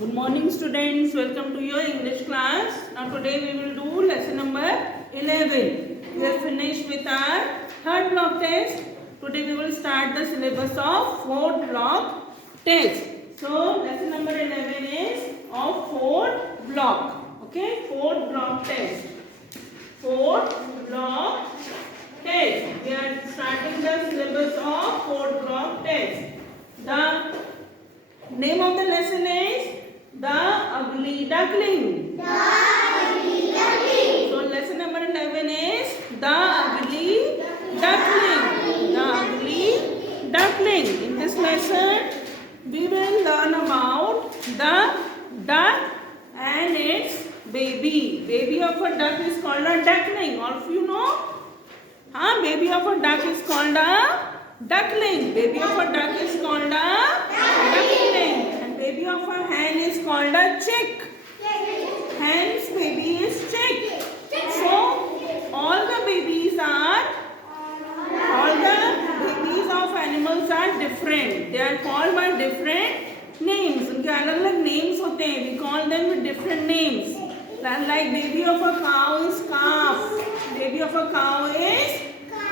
Good morning students, welcome to your English class. Now today we will do lesson number 11. We are finished with our third block test. Today we will start the syllabus of fourth block test. So lesson number 11 is of fourth block. Okay, fourth block test. Fourth block test. We are starting the syllabus of fourth block test. The name of the lesson is The Ugly Duckling. The Ugly Duckling. So lesson number 11 is The Ugly Duckling. The Ugly Duckling. In this lesson, we will learn about the duck and its baby. Baby of a duck is called a duckling. All of you know? Baby of a duck is called a duckling. Baby of a duck is called a duckling. And baby of a hen is called a chick. Hen's baby is chick. So all the babies of animals are different. They are called by different names. उनके अलग अलग names होते हैं. We call them with different names. Like baby of a cow is calf. Baby of a cow is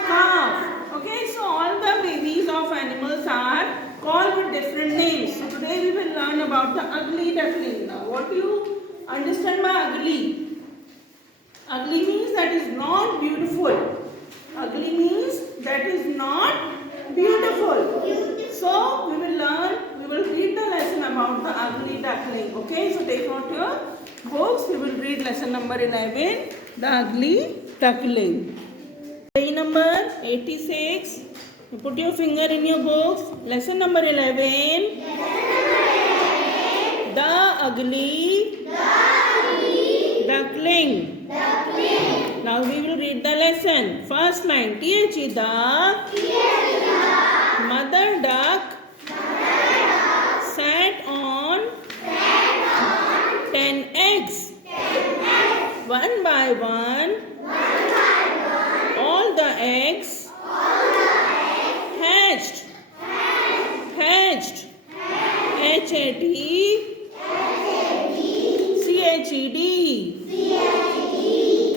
calf. Okay, so all the babies of animals are called with different names. So today we will learn about the ugly duckling. Now, what do you understand by ugly? Ugly means that is not beautiful. Ugly means that is not beautiful. So we will read the lesson about the ugly duckling. Okay, so take out your books. We will read lesson number 11, the ugly duckling. Page number 86. You put your finger in your books. Lesson number 11. The ugly duckling. Now we will read the lesson. First line. T-H-E duck. Mother duck sat on 10 eggs. One by one, all the eggs hatched. H-A-T-C-H-E-D.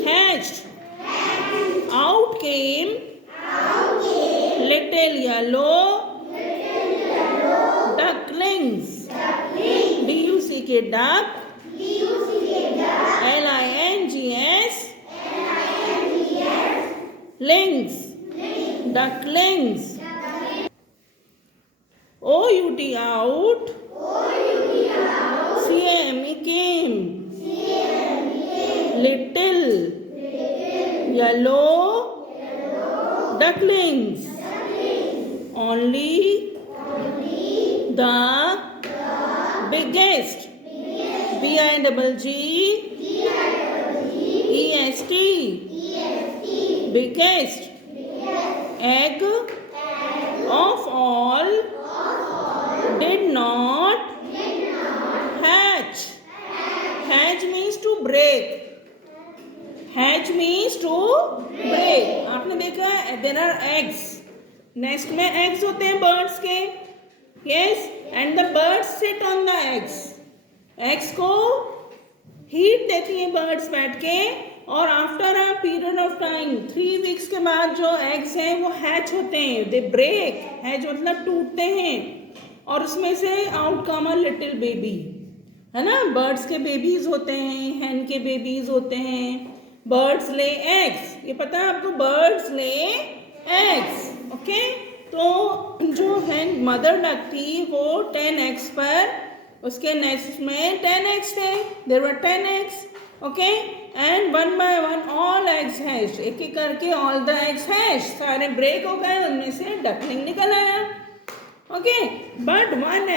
Hatched. Out came little yellow ducklings. D-U-C-K duck. L-I-N-G-S. Lings. Ducklings. O-U-T out. C-A-M-E came. Little yellow ducklings. Only the biggest. B-I-G-G-E-S-T. Biggest egg of all did not hatch. Hatch means to break. Hatch means to break. आपने देखा है there are eggs. Nest में eggs होते हैं birds के. Yes, and the birds sit on the eggs. Eggs को heat देती हैं birds बैठ के और after a period of time 3 weeks के बाद जो एग्स हैं वो हैच होते हैं. They break. हैच मतलब टूटते हैं और उसमें से आउट कम अ लिटिल बेबी. है ना. बर्ड्स के बेबीज होते हैं, हैन के बेबीज होते हैं. Birds lay eggs. ये पता है आपको. Birds lay eggs. ओके. तो जो हैन मदर डक थी वो 10 एग्स पर उसके नेस्ट में 10 eggs थे. There were 10 eggs. Okay. And one by one all eggs hatched. एक एक करके ऑल द एग्स हैच्ड. सारे ब्रेक हो गए. उनमें से डकलिंग निकल आया. Okay. But one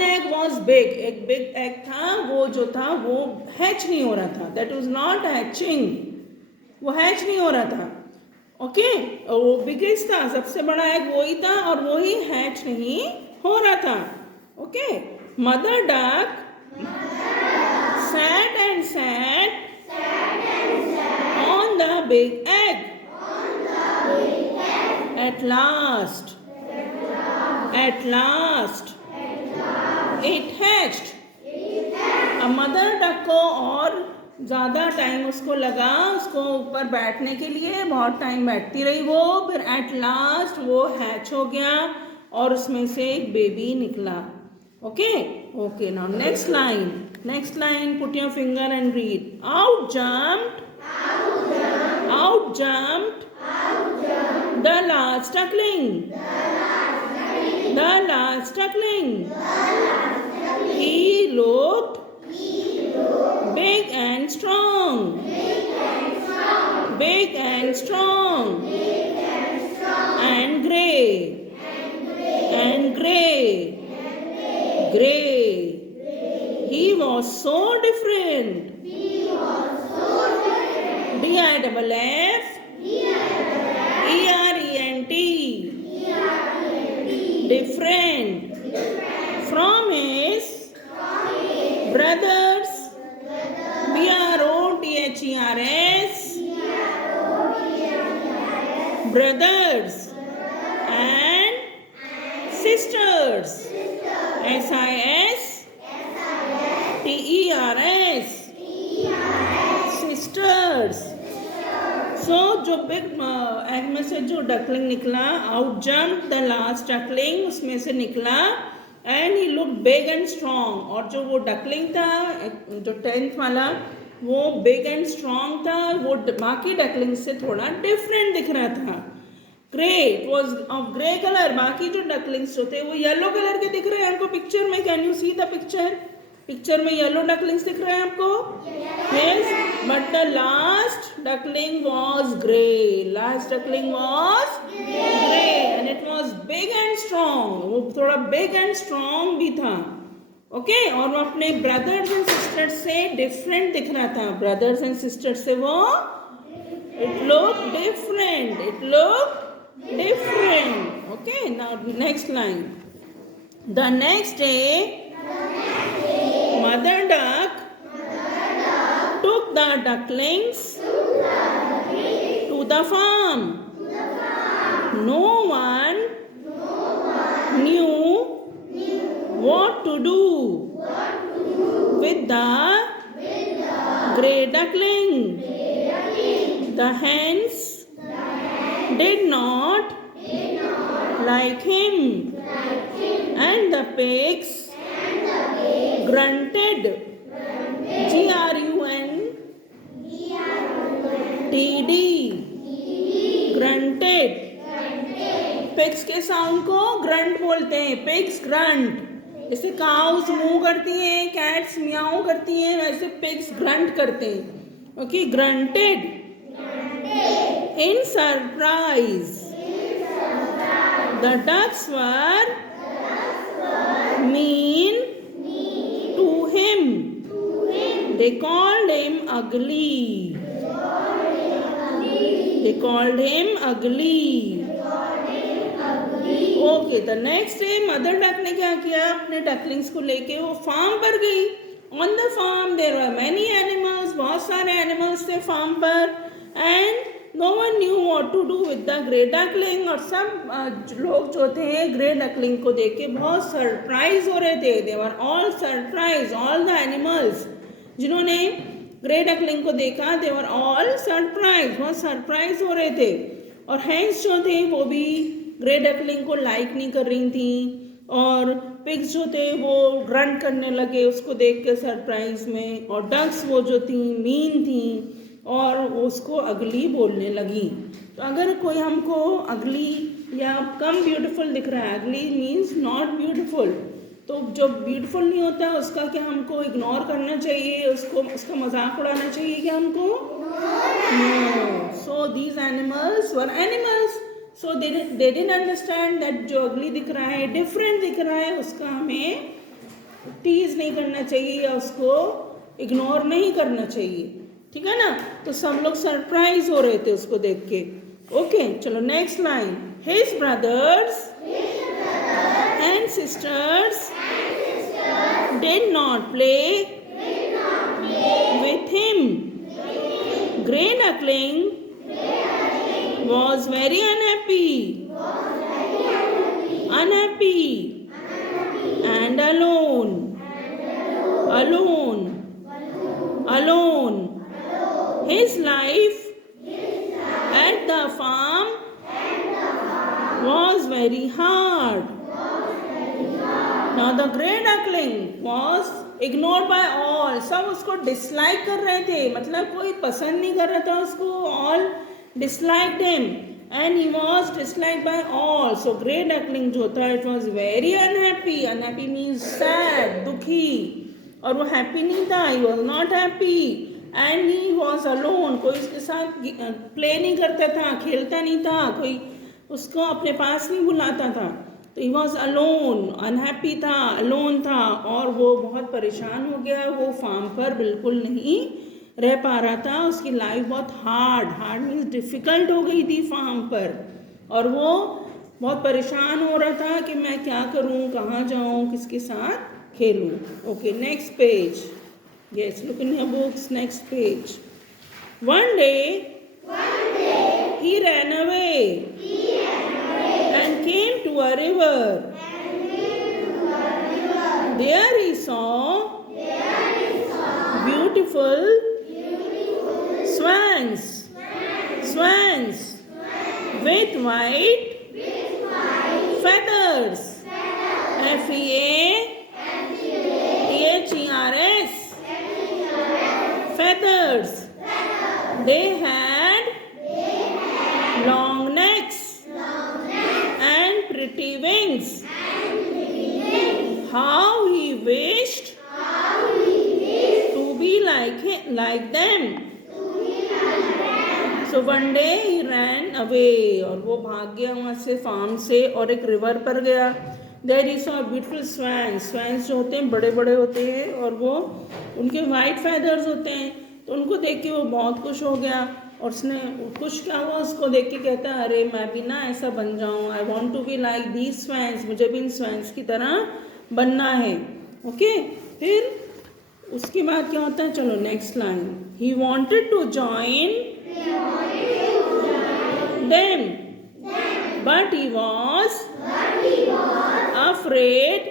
egg was big. एक बिग एग था. वो जो था वो हैच नहीं हो रहा था. That was not hatching. वो हैच नहीं हो रहा था. ओके. वो बिगेस्ट था. सबसे बड़ा एग वही था और वही हैच नहीं हो रहा था. Okay, mother duck sat on the big egg. At last, It hatched. अब मदर डक को और ज़्यादा टाइम उसको लगा उसको ऊपर बैठने के लिए, बहुत टाइम बैठती रही वो, फिर एट लास्ट वो हैच हो गया और उसमें से एक बेबी निकला. Okay okay, now next line, put your finger and read. Out jumped the last duckling. He looked big and strong. And grey. He was so different. DIFF ERENT. Different from his brothers. BROTHERS. Brothers and sisters. SISTERS. Sisters. So जो big egg में से जो डकलिंग निकला, out jump the last duckling, उसमें से निकला, and he look big and strong. और जो वो डकलिंग था जो 10th वाला, वो बिग एंड स्ट्रॉन्ग था, वो बाकी डकलिंग से थोड़ा डिफरेंट दिख रहा था. Grey, it was of grey colour. बाकी जो डकलिंग्स जो थे वो येलो कलर के दिख रहे हैं आपको पिक्चर में. Can you see the picture में येलो डकलिंग्स दिख रहे हैं आपको? Yes, but the last duckling was grey. And it was big and strong. वो थोड़ा बिग एंड स्ट्रॉन्ग भी था. ओके और वो अपने ब्रदर्स एंड सिस्टर्स से डिफरेंट दिख रहा था. ब्रदर्स एंड सिस्टर्स से वो it look different. Okay, now next line. The next day Mother duck took the ducklings to the farm. No one knew what to do with the grey duckling. The hens did not like him, and the pigs grunted. GRUNTD. grunted. Pigs के साउंड को ग्रंट बोलते हैं. Pigs grunt. जैसे cows move करती हैं, कैट्स म्याऊ करती हैं, वैसे पिग्स ग्रंट करते हैं. Okay, grunted. In surprise the ducks were mean to him. They called him ugly. Okay, the next day mother duck ने क्या किया, अपने डकलिंग्स को लेके वो फार्म पर गई. On the farm there were many animals. बहुत सारे एनिमल्स थे फार्म पर. And no one knew what to do with the grey duckling. और सब लोग जो थे ग्रे डकलिंग को देख के बहुत सरप्राइज हो रहे थे. They were all surprised. All the animals जिन्होंने ग्रे डकलिंग को देखा, they were all surprised. बहुत सरप्राइज हो रहे थे. और हेंस जो थे वो भी ग्रे डकलिंग को लाइक नहीं कर रही थी. और पिग्स जो थे वो ग्रंट करने लगे उसको देख के सरप्राइज में. और डक्स वो जो थी मीन थी और उसको अगली बोलने लगी. तो अगर कोई हमको अगली या कम ब्यूटीफुल दिख रहा है, अगली मीन्स नॉट ब्यूटीफुल, तो जो ब्यूटीफुल नहीं होता उसका क्या हमको इग्नोर करना चाहिए, उसका मजाक उड़ाना चाहिए क्या हमको? No. So these animals were animals. So they didn't understand that जो अगली दिख रहा है, डिफरेंट दिख रहा है, उसका हमें टीज नहीं करना चाहिए या उसको इग्नोर नहीं करना चाहिए. ठीक है ना? तो सब लोग सरप्राइज हो रहे थे उसको देख के. ओके, चलो next line. His brothers and sisters did not play with him. Grey duckling was very unhappy and alone. alone. His life at the farm was very hard. Now the grey duckling was ignored by all. सब उसको dislike कर रहे थे, मतलब कोई पसंद नहीं कर रहा था उसको. All disliked him and he was disliked by all. So grey duckling जो था, it was very unhappy. Unhappy means sad, दुखी. और वो happy नहीं था, he was not happy. And he was alone. कोई उसके साथ play नहीं करता था, खेलता नहीं था, कोई उसको अपने पास नहीं बुलाता था. तो he was alone, unhappy था, alone था, और वो बहुत परेशान हो गया. वो फार्म पर बिल्कुल नहीं रह पा रहा था. उसकी लाइफ बहुत हार्ड मीन्स डिफ़िकल्ट हो गई थी फार्म पर, और वो बहुत परेशान हो रहा था कि मैं क्या करूं, कहाँ जाऊं, किसके साथ खेलूं. Okay, next page. Yes, look in your books. Next page. One day he ran away and came to a river. There he saw beautiful swans with white feathers. Feathers. Feathers. They had long necks and pretty wings. How he wished to be like them. So one day he ran away. और वो भाग गया वहाँ से, फार्म से, और एक रिवर पर गया. There he saw beautiful swans. Swans जो होते हैं बड़े बड़े होते हैं, और वो उनके white feathers होते हैं. तो उनको देख के वो बहुत खुश हो गया, और उसने खुश क्या हुआ उसको देख के, कहता है अरे मैं भी ना ऐसा बन जाऊँ. I want to be like these swans. मुझे भी इन swans की तरह बनना है. ओके, फिर उसके बाद क्या होता है, चलो next line. He wanted to join them, but he was afraid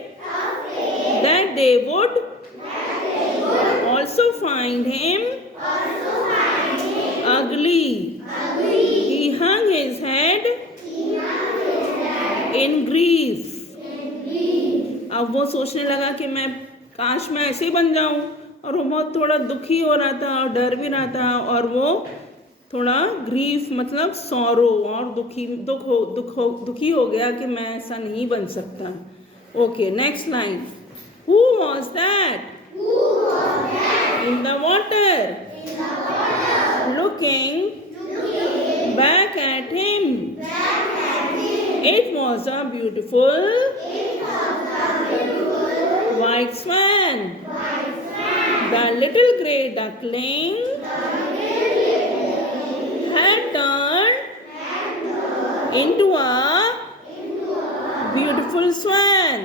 that they would also find him ugly. He hung his head in grief. अब वो सोचने लगा कि मैं काश मैं ऐसे ही बन जाऊं, और वो बहुत थोड़ा दुखी हो रहा था और डर भी रहा था, और वो थोड़ा ग्रीफ मतलब सौरो और दुखी हो गया कि मैं ऐसा नहीं बन सकता. Okay, next line. Who was that? In the water. Looking back at him. It was a beautiful white swan. The little grey duckling had turned into a beautiful swan.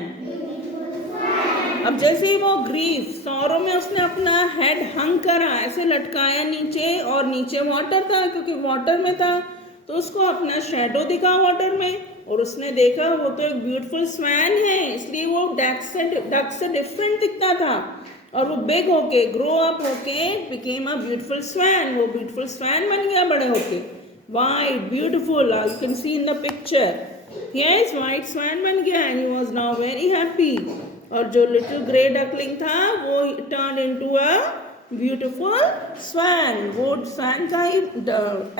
अब जैसे ही वो ग्रीफ सौरों में उसने अपना हेड हंग करा, ऐसे लटकाया नीचे, और नीचे वाटर था, क्योंकि वाटर में था तो उसको अपना शेडो दिखा वाटर में, और उसने देखा वो तो एक ब्यूटीफुल स्वैन है, इसलिए वो डक से डिफरेंट दिखता था, और वो बिग होके ग्रो अप होके बिकेम अ ब्यूटीफुल स्वैन. वो ब्यूटीफुल स्वैन बन गया बड़े होके. White beautiful, you can see in the picture. Yes, white swan बन गया, and he was now very happy. और जो लिटिल ग्रे डकलिंग था वो turn into a beautiful swan. वो स्वैन का ही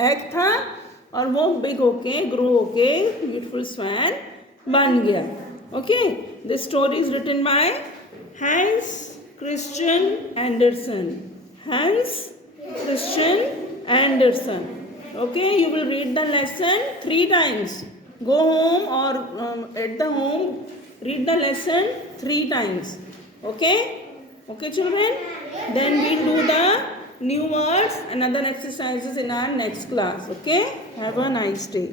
एग था, और वो बिग होके ग्रो होके ब्यूटीफुल स्वैन बन गया. Okay, this story is written by Hans Christian Andersen. Hans Christian Andersen. Okay, you will read the lesson 3 times. Go home or at the home read the lesson 3 times. Okay? Okay, children? Then we'll do the new words and other exercises in our next class. Okay? Have a nice day.